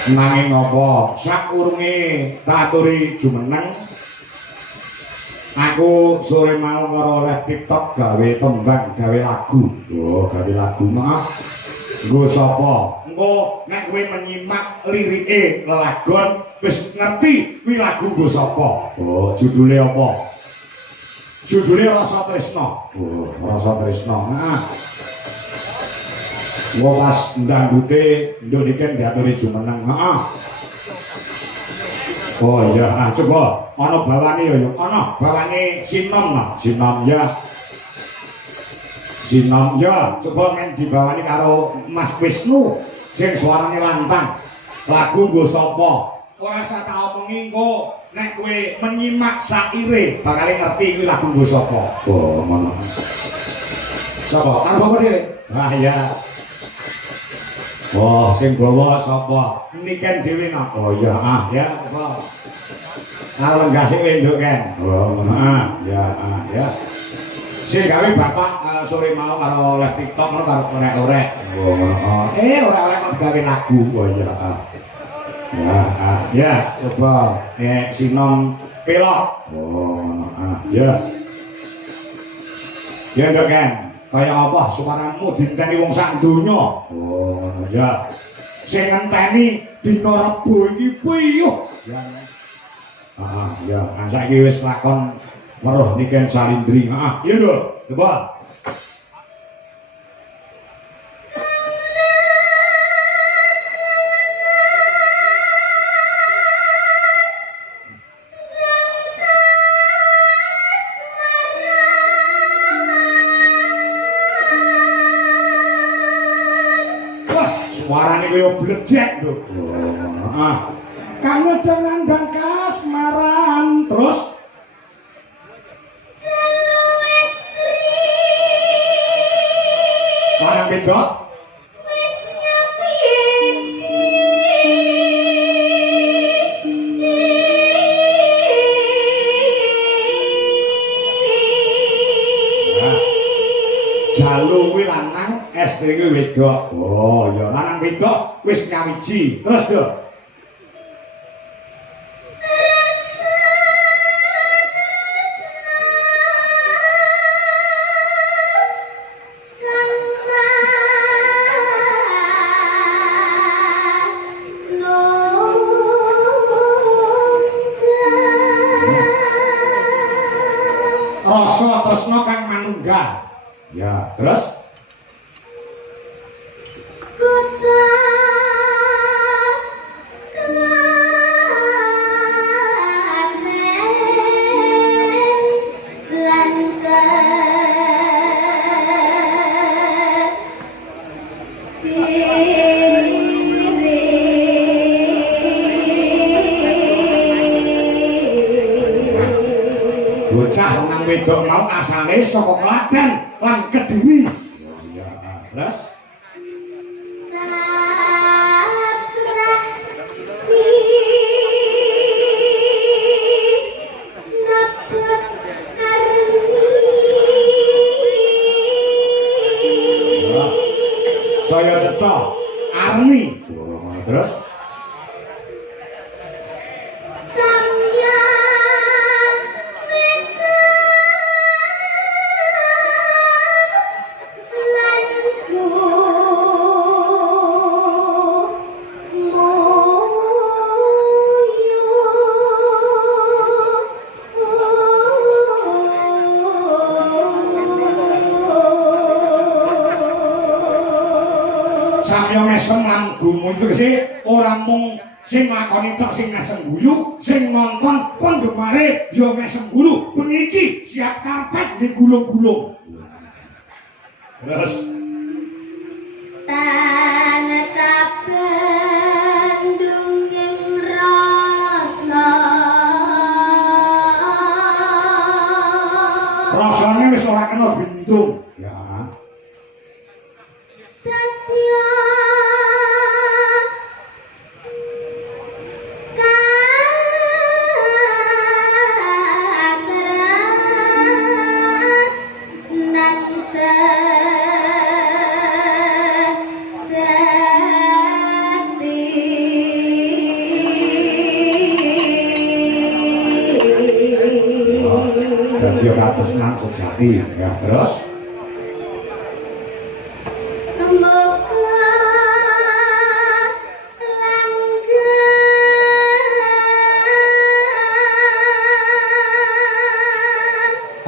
Nanging apa sakurunge taturi jumeneng aku sore mau ngeroleh TikTok gawe tembang gawe lagu. Oh, gawe lagu maaf. Nggo sapa? Engko nek kowe menyimak lirike lelagon wis ngerti kuwi lagu nggo sapa. Oh, judule apa? Judule Rasa Tresna. Oh, Rasa Tresna. Nah. Wong pas ndangdute ndoniken diaturi jumeneng. Heeh. Oh iya, coba ana bawane ya, ana bawane Sinom nah, Sinom ya. Sinom ya, coba men dibawani karo Mas Wisnu sing suarane lantang. Lagu nggo sapa? Ora usah tak omongi engko nek kowe menyimak saire bakal ngerti kuwi lagu nggo sapa. Oh, ngono. Sapa? Karo bapak dhewe. Ah iya. Oh, sing bawa sapa? Niken dhewe nak. Oh iya, ya. Apa? Karo lenggah sing wendok kan. Oh, ngono. Ya, ya. Sing gawe bapak sore mau karo live TikTok ngono karo orek-orek. Oh, ngono. Orek-orek kok gawe lagu. Oh iya, Ya, coba nek Sinom pelok. Oh, ngono. Ya. Ya, ndok kan. Kaya apa suaramu dinteni wong sak donya. Oh, ya. Sing ngenteni dina Rebo iki piyuh. Ya. Saiki wis lakon weruh Niken Salindri. Iya lho, coba. Suarane kaya bledek lho. Kamu dengan bangkas maran terus Barang beda Jalu kuwi lanang, estri kuwi wedok. Oh, ya lanang wedok wis nyawiji. Terus, Dok. Rasa tresna kang manunggal. Ya, terus bocah nang wedok mau asale saka Klaten lan Kediri. Ya, terus saya cetok Arni. Terus samya mesem lan gumu itu sih ora mung sing lakoni tok sing mesem guyu, sing nonton penggemare yo mesem guyu. Bengi iki siap karpet digulung-gulung. Terus tanetap Bandung ing rasa rasane wis ora kena bintung. Ya. ya katresnan sejati ya terus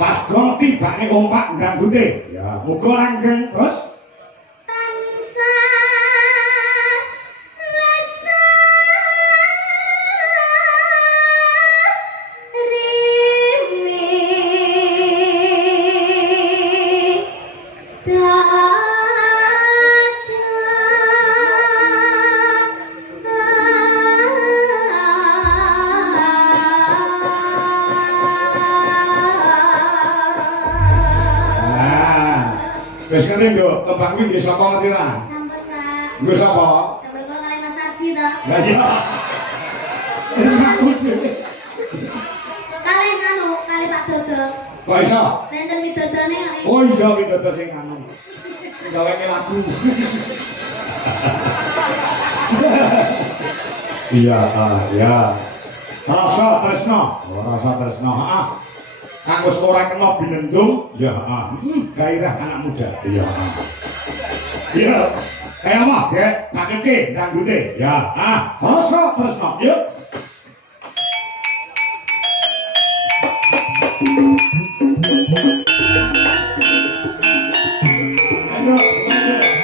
pas gong tibane ompak ndangdute ya muga langgeng terus wis kene nduk tembang iki nggih sapa ngerti ra? Sampun, Pak. Nggo sapa? Sampun kula kali Mas Ardi to. Lah iya. Aku dhewe. Kali kali Pak Dodo. Kok iso? Nenten widodone kali. Oh iya widodo sing anu. Gawene lagu. Iya, ya. Rasa tresno, rasa tresno. Heeh. Kang wis ora kena binendung, ya gairah anak muda. Iya. Iya. Kayak apa, Dek? Pacuke dangdute. Ya, rasa tresno. Yuk. Ayo, semangat.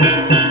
Thank